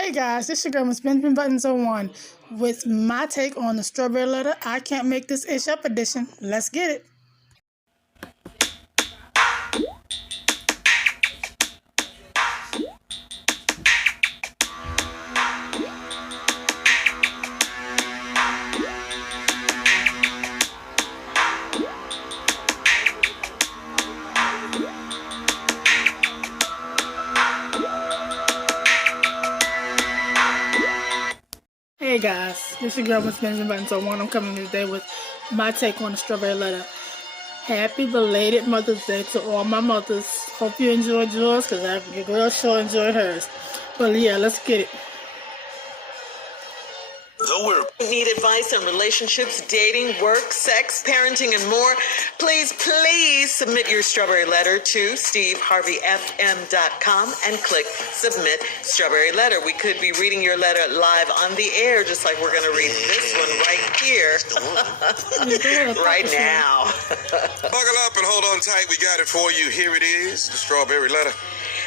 Hey guys, this your girl Miss Benjamin Buttons 01 with my take on the Strawberry Letter. I Can't Make This Ish Up edition. Let's get it. Hey guys, this your girl Miss Benjamin Buttons 01. I'm coming today with my take on the Strawberry Letter. Happy belated Mother's Day to all my mothers. Hope you enjoyed yours because your girl sure enjoyed hers. But yeah, let's get it. Need advice on relationships, dating, work, sex, parenting, and more? Please submit your Strawberry Letter to steveharveyfm.com and click Submit Strawberry Letter. We could be reading your letter live on the air, just like we're going to read this one right here, right now. Buckle up and hold on tight. We got it for you. Here it is, the Strawberry Letter.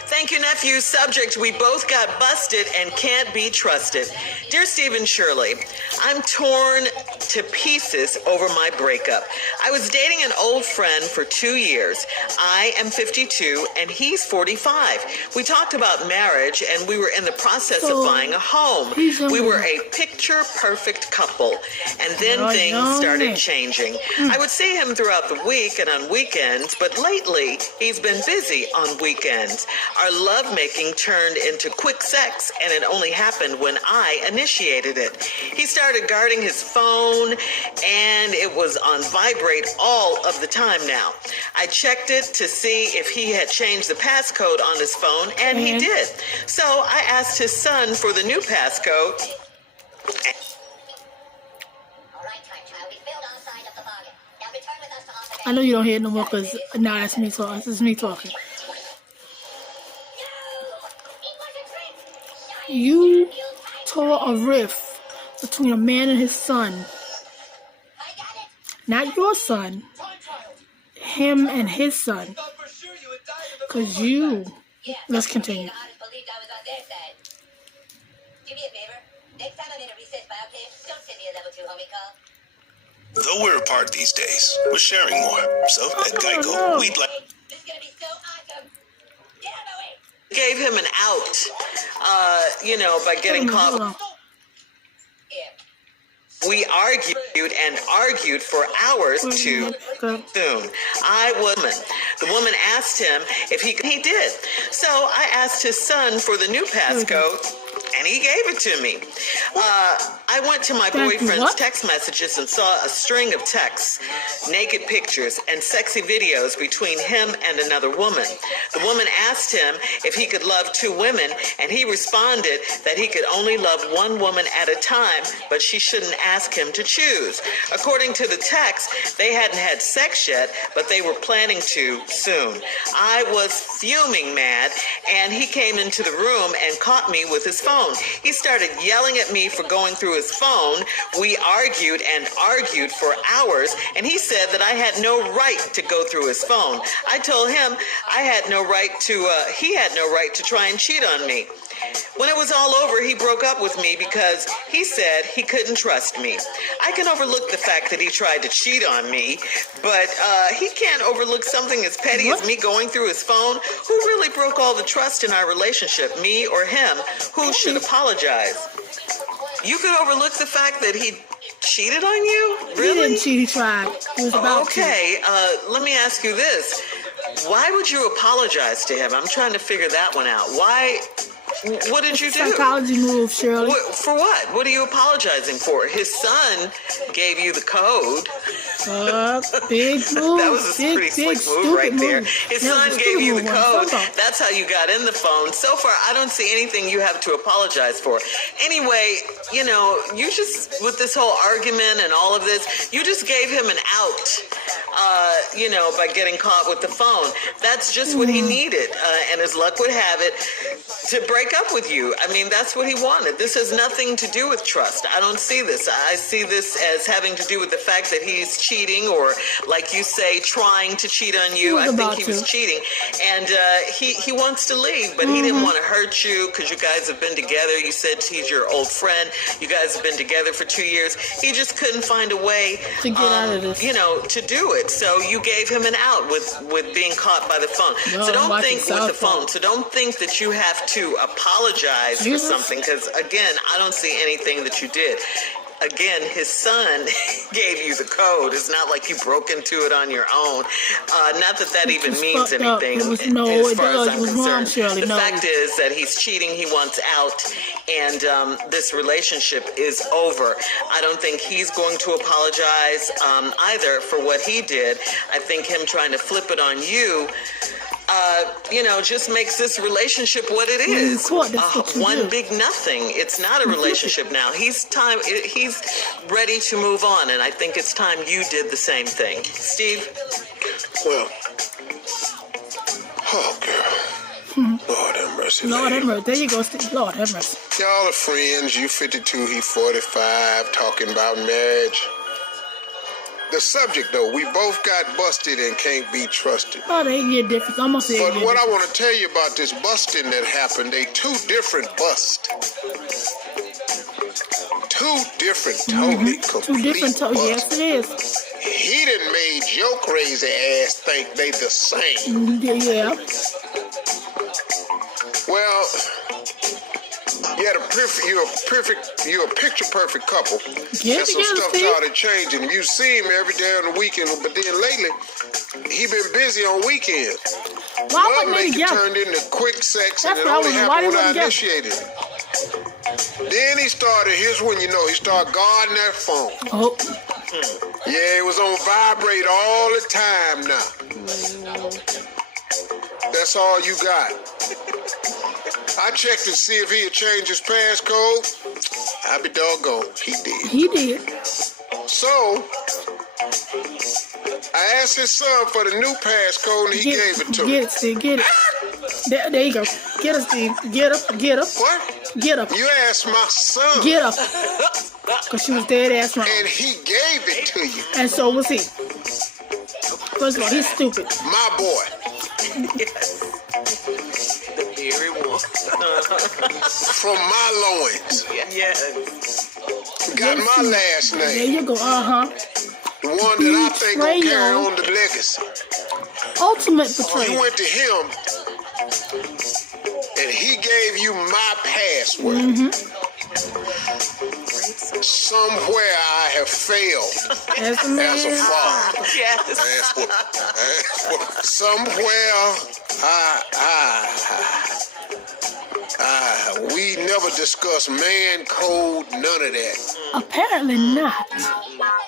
Thank you, nephew. Subject, we both got busted and can't be trusted. Dear Steve and Shirley, I'm torn to pieces over my breakup. I was dating an old friend for 2 years. I am 52 and he's 45. We talked about marriage and we were in the process of buying a home. We were a picture-perfect couple. And then things started changing. I would see him throughout the week and on weekends, but lately he's been busy on weekends. Our lovemaking turned into quick sex, and it only happened when I initiated it. He started guarding his phone, and it was on vibrate all of the time now. I checked it to see if he had changed the passcode on his phone, and he did. So I asked his son for the new passcode. I know you don't hear it no more because now that's me talking. This is me talking. You tore a rift between a man and his son. Not your son. Him and his son. Because you... Let's continue. Though we're apart these days, we're sharing more. So at Geico, we'd like... Gave him an out, by getting caught. We argued for hours too soon. The woman asked him if he did. So I asked his son for the new passcode, and he gave it to me. I went to my boyfriend's text messages and saw a string of texts, naked pictures, and sexy videos between him and another woman. The woman asked him if he could love 2 women, and he responded that he could only love 1 woman at a time, but she shouldn't ask him to choose. According to the text, they hadn't had sex yet, but they were planning to soon. I was fuming mad, and he came into the room and caught me with his phone. He started yelling at me for going through his phone. We argued for hours, and he said that I had no right to go through his phone. I told him he had no right to try and cheat on me. When it was all over, he broke up with me because he said he couldn't trust me. I can overlook the fact that he tried to cheat on me, but he can't overlook something as petty as me going through his phone. Who really broke all the trust in our relationship, me or him? Who should apologize? You could overlook the fact that he cheated on you? Really? He didn't cheat, he tried. He was about to. Let me ask you this. Why would you apologize to him? I'm trying to figure that one out. Why... What did you do? Psychology move, Shirley. For what? What are you apologizing for? His son gave you the code. Big move. That was a pretty slick move right there. His son gave you the code. That's how you got in the phone. So far, I don't see anything you have to apologize for. Anyway, you just, with this whole argument and all of this, you just gave him an out. by getting caught with the phone. That's just what he needed. And as luck would have it, to break up with you. I mean, that's what he wanted. This has nothing to do with trust. I don't see this. I see this as having to do with the fact that he's cheating, or like you say, trying to cheat on you. I think he was cheating. And he wants to leave, but he didn't want to hurt you because you guys have been together. You said he's your old friend. You guys have been together for 2 years. He just couldn't find a way to get out of this. To do it. So you gave him an out with being caught by the phone. No, so don't think with the phone. So don't think that you have to apologize for something, because again, I don't see anything that you did. Again, his son gave you the code. It's not like you broke into it on your own. Not that even means anything as far as I'm concerned. The fact is that he's cheating. He wants out, and this relationship is over. I don't think he's going to apologize either for what he did. I think him trying to flip it on you, just makes this relationship what it is. One big nothing. It's not a relationship now. He's ready to move on, and I think it's time you did the same thing. Steve? Well, oh, girl. Lord have mercy. Lord have mercy. There you go, Steve. Lord have mercy. Y'all are friends. You 52, he 45, talking about marriage. The subject, though, we both got busted and can't be trusted. Oh, they get different. Almost. But what I want to tell you about this busting that happened, they two different busts. Two different, totally complete busts. Yes, it is. He done made your crazy ass think they the same. Yeah. Well, you're a picture perfect couple. And some stuff started changing. You see him every day on the weekend, but then lately he been busy on weekends. Love making turned into quick sex, and it only happened when I initiated it. Then he started. Here's when he started guarding that phone. Oh. Yeah, it was on vibrate all the time now. That's all you got. I checked to see if he had changed his passcode. I'd be doggone. He did. He did. So, I asked his son for the new passcode, and he gave it to me. Get it, Steve. Get it. There you go. Get up, Steve. Get up. Get up. What? Get up. You asked my son. Get up. Because she was dead ass wrong. And he gave it to you. And so was he. First of all, he's stupid. My boy. Yes. The very one. From my loins. Yes. Got my last name. There you go. The one that I think will carry on the legacy. Ultimate betrayal. You went to him, and he gave you my password. Somewhere I have failed as a father. Yes. Somewhere we never discussed man code, none of that. Apparently not.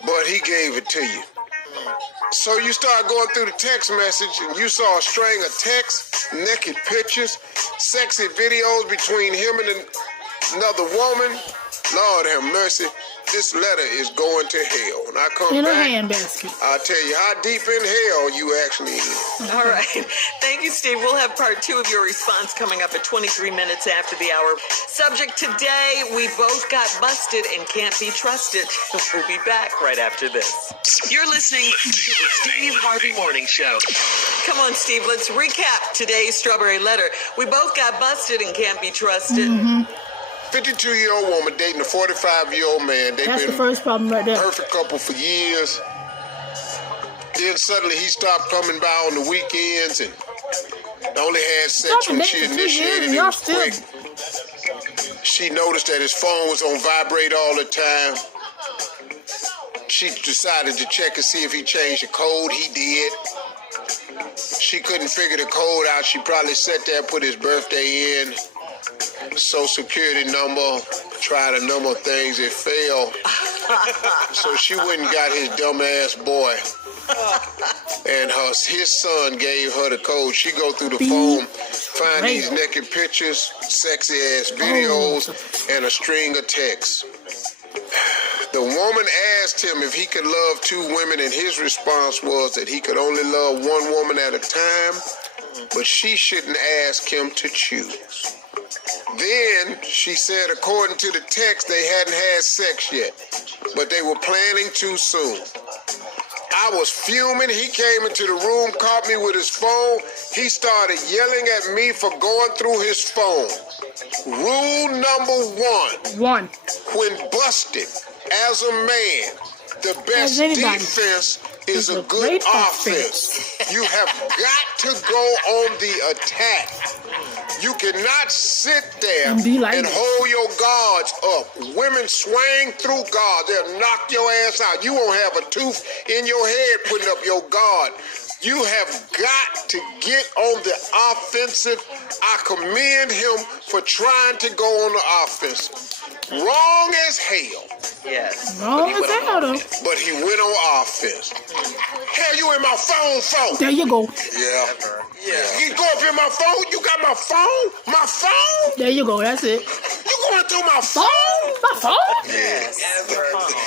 But he gave it to you. So you start going through the text message, and you saw a string of texts, naked pictures, sexy videos between him and another woman. Lord have mercy. This letter is going to hell. When I come in back, a handbasket. I'll tell you how deep in hell you actually in. All right. Thank you, Steve. We'll have part 2 of your response coming up at 23 minutes after the hour. Subject today, we both got busted and can't be trusted. We'll be back right after this. You're listening to the Steve Harvey Morning Show. Come on, Steve. Let's recap today's Strawberry Letter. We both got busted and can't be trusted. 52-year-old woman dating a 45-year-old man. They've That's been the first problem right there. Perfect couple for years. Then suddenly he stopped coming by on the weekends and only had sex when she initiated. It was quick. She noticed that his phone was on vibrate all the time. She decided to check and see if he changed the code. He did. She couldn't figure the code out. She probably sat there and put his birthday in. Social security number, tried a number of things, it failed. So she went and got his dumb ass boy. And his son gave her the code. She go through the phone, find these naked pictures, sexy ass videos, and a string of texts. The woman asked him if he could love two women, and his response was that he could only love one woman at a time, but she shouldn't ask him to choose. Then she said, according to the text, they hadn't had sex yet, but they were planning to soon. I was fuming. He came into the room, caught me with his phone. He started yelling at me for going through his phone. Rule number one. When busted as a man, the best defense is a good offense. You have got to go on the attack. You cannot sit there and hold your guards up. Women swing through guards. They'll knock your ass out. You won't have a tooth in your head putting up your guard. You have got to get on the offensive. I commend him for trying to go on the offensive. Wrong as hell. Yes. Wrong as hell, though. But he went on offense. Hell, you in my phone. There you go. Yeah. You go up in my phone? You got my phone? My phone? There you go. That's it. You going through my phone? My phone? Yes.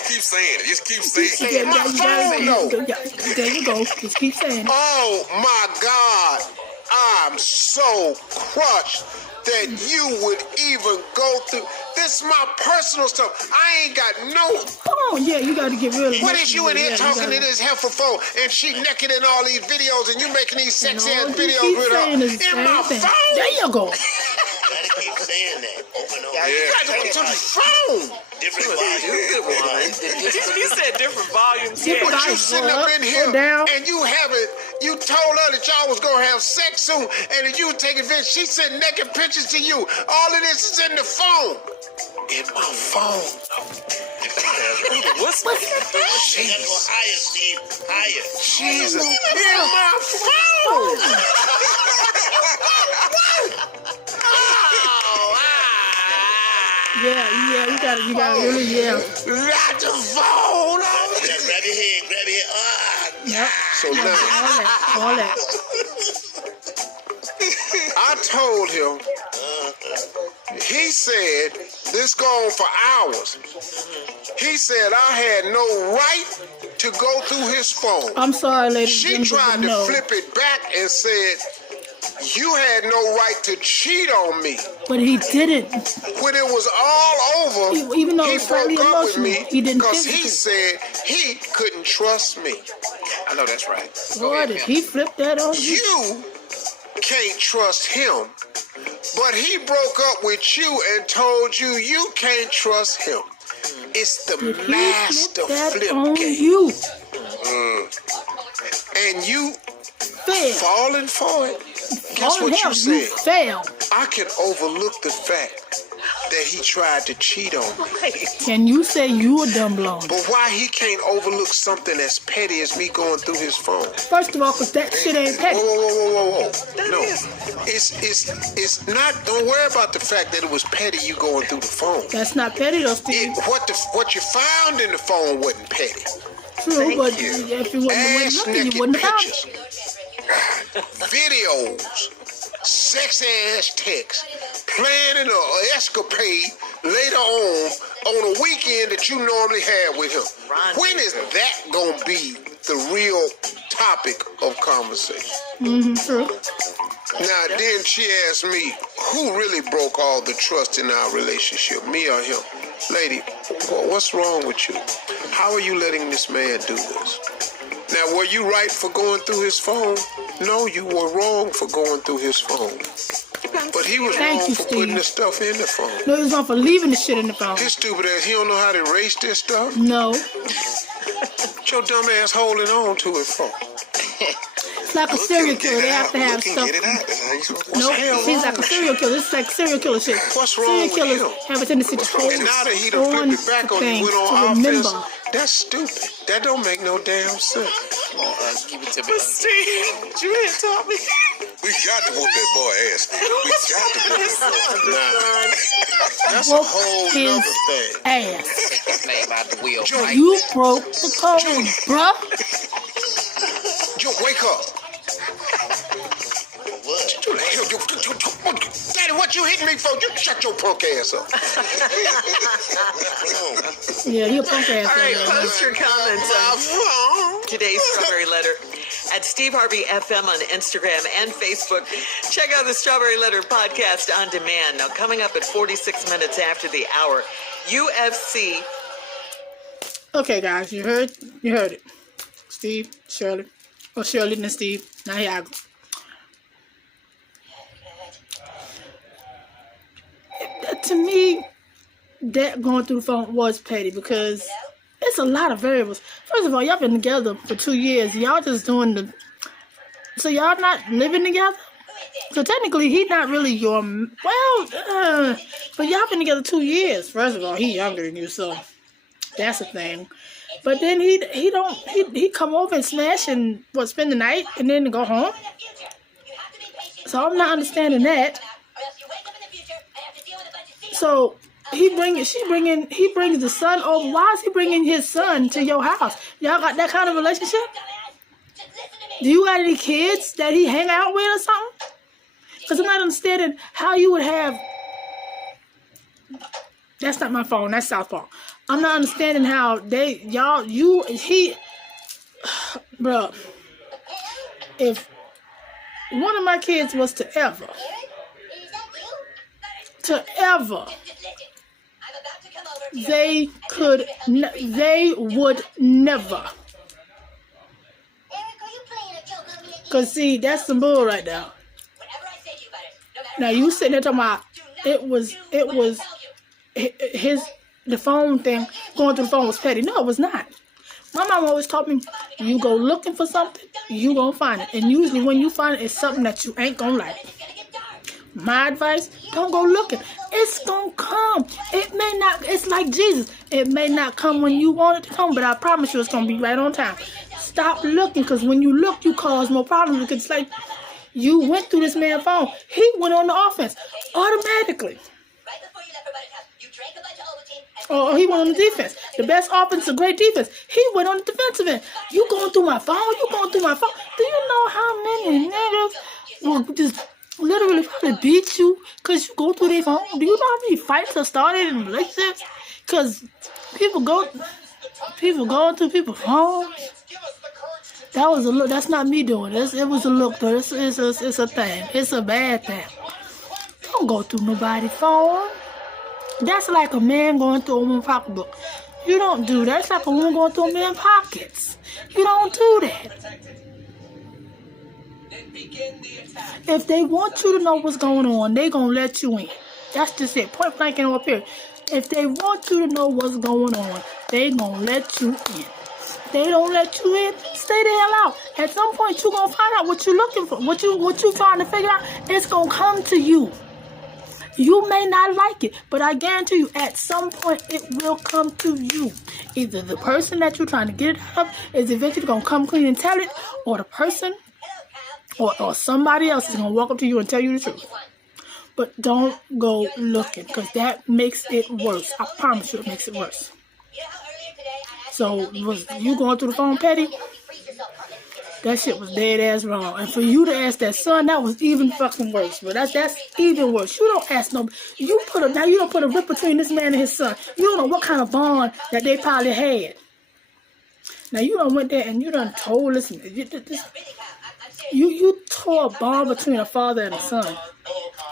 Keep saying it. Just keep saying it. My phone, though. There you go. Just keep saying it. Oh, my God. I'm so crushed that you would even go through. This is my personal stuff. I ain't got no... Oh, yeah, you got to get rid of it. What is you in here talking to this helpful phone, and she naked in all these videos, and you making these sexy-ass videos with her in my phone? There you go. Gotta keep saying that. You got to go to the phone. Different volumes. You said different volumes. But you sitting up in here, and you told her that y'all was going to have sex soon, and that you would take advantage. She sent naked pictures to you. All of this is in the phone. In my phone. What's Jesus. Higher, Steve. Higher. Jesus. In my phone. Yeah, you gotta really yell. Not the phone. Just grab your head. Yep. So now, all that. I told him, he said, this gone for hours. He said I had no right to go through his phone. I'm sorry, ladies. She tried to flip it back and said, you had no right to cheat on me. But he didn't. When it was all over, even though he it was slightly broke up with emotional, me he didn't because physically. he said he couldn't trust me. I know that's right. Boy, did he flip that on you? You can't trust him, but he broke up with you and told you you can't trust him. It's the Did he master flip that flip on game. you? And you Fail. falling for it. Guess what you said? You fail. I can overlook the fact that he tried to cheat on me. Can you say you a dumb blonde? But why he can't overlook something as petty as me going through his phone? First of all, because that shit ain't petty. Whoa. No. It's not, don't worry about the fact that it was petty you going through the phone. That's not petty though, Steve. What you found in the phone wasn't petty. True, but if you wasn't looking, you wouldn't have found it. Videos, sexy ass texts, planning an escapade later on a weekend that you normally have with him. When is that gonna be the real topic of conversation? True. Now then she asked me, who really broke all the trust in our relationship, me or him? Lady, what's wrong with you? How are you letting this man do this? Now, were you right for going through his phone? No, you were wrong for going through his phone. But he was wrong for putting the stuff in the phone. No, he was wrong for leaving the shit in the phone. His stupid ass, he don't know how to erase this stuff? No. What your dumb ass holding on to it for? It's like a serial killer. They have to have stuff. No, he's like a serial killer. This is like serial killer shit. What's wrong serial with killers him? have a tendency to hold And now that he done on flipped it back to on you, things went on to offense, remember. that's stupid. That don't make no damn sense. Give it to me. Steve, you didn't tell me. We got to whoop that boy ass. We got to whoop that boy. That's a whole nother thing. Ass. Name out the wheel. You broke the code, bruh. Joe, wake up. What? Damn, Daddy, what you hitting me for? You shut your punk ass up. Yeah, you a punk ass. All right, post your comments on today's Strawberry Letter at Steve Harvey FM on Instagram and Facebook. Check out the Strawberry Letter podcast on demand. Now, coming up at 46 minutes after the hour, UFC. Okay, guys, you heard it. Steve, Shirley, or Shirley and Steve. Now y'all go. To me, that going through the phone was petty because it's a lot of variables. First of all, y'all been together for 2 years. Y'all just doing so y'all not living together? So technically, he's not really your, but y'all been together 2 years. First of all, he younger than you, so that's a thing. But then he come over and smash and spend the night and then go home. So I'm not understanding that. So he brings the son over. Why is he bringing his son to your house? Y'all got that kind of relationship? Do you got any kids that he hang out with or something? Because I'm not understanding how you would have. That's not my phone. That's South Park. I'm not understanding how bro. If one of my kids was to ever, they would never. Cause see, that's some bull right now. Now you sitting there talking about it was the phone thing, going through the phone was petty. No, it was not. My mom always taught me, you go looking for something, you gonna find it. And usually when you find it, it's something that you ain't gonna like. My advice, don't go looking. It's gonna come. It may not, it's like Jesus. It may not come when you want it to come, but I promise you it's gonna be right on time. Stop looking, because when you look, you cause more problems. Because it's like, you went through this man's phone. He went on the offense automatically. Or he went on the defense. The best offense is a great defense. He went on the defensive end. You going through my phone? You going through my phone? Do you know how many niggas will just literally probably beat you because you go through their phone? Do you know how many fights are started in relationships? Because people going through people's phones. That was a look. That's not me doing it. It was a look though. It's a thing. It's a bad thing. Don't go through nobody's phone. That's like a man going through a woman's pocketbook. You don't do that. It's like a woman going through a man's pockets. You don't do that. If they want you to know what's going on, they gonna let you in. That's just it. Point blank and up here. If they want you to know what's going on, they gonna let you in. They don't let you in, stay the hell out. At some point, you gonna find out what you're looking for. What you trying to figure out, it's gonna come to you. You may not like it, but I guarantee you, at some point, it will come to you. Either the person that you're trying to get it out of is eventually going to come clean and tell it, or the person, or somebody else is going to walk up to you and tell you the truth. But don't go looking, because that makes it worse. I promise you it makes it worse. So, was you going through the phone petty? That shit was dead ass wrong. And for you to ask that son, that was even fucking worse. But that's even worse. You don't ask no. You don't put a rip between this man and his son. You don't know what kind of bond that they probably had. Now you done went there and you done told, listen, you tore a bond between a father and a son.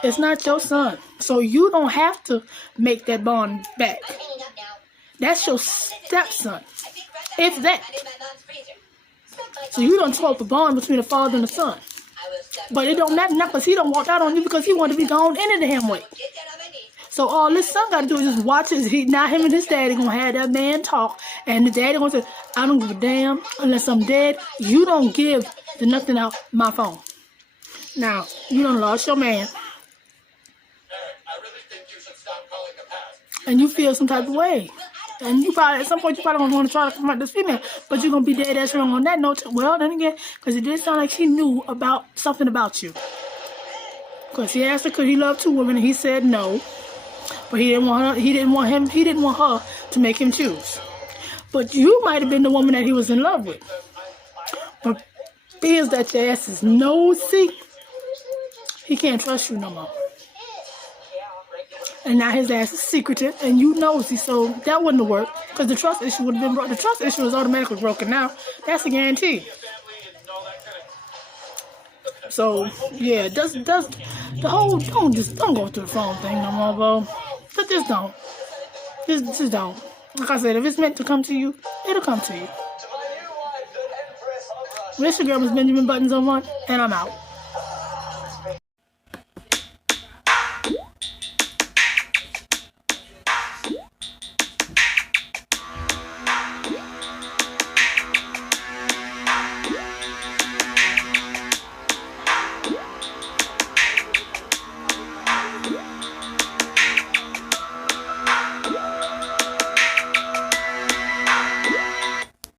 It's not your son, so you don't have to make that bond back. That's your stepson. If that. So you done tore up the bond between the father and the son. But it don't matter because he don't walk out on you because he want to be gone any damn way. So all this son got to do is just watch now him and his daddy going to have that man talk. And the daddy going to say, I don't give a damn unless I'm dead. You don't give the nothing out my phone. Now, you done lost your man. And you feel some type of way. And you probably, at some point, you probably going to want to try to confront this female. But you're going to be dead ass wrong on that note. Well, then again, because it did sound like she knew about something about you. Because he asked her, could he love two women? And he said no. But he didn't want her to make him choose. But you might have been the woman that he was in love with. But feels that your ass is nosy, he can't trust you no more. And now his ass is secretive, and you nosy, so that wouldn't have worked. Because the trust issue would have been broken. The trust issue is automatically broken now. That's a guarantee. So, yeah, does the whole, don't go through the phone thing no more, bro. But just don't. Just don't. Like I said, if it's meant to come to you, it'll come to you. Instagram is Benjamin Buttons 01, and I'm out.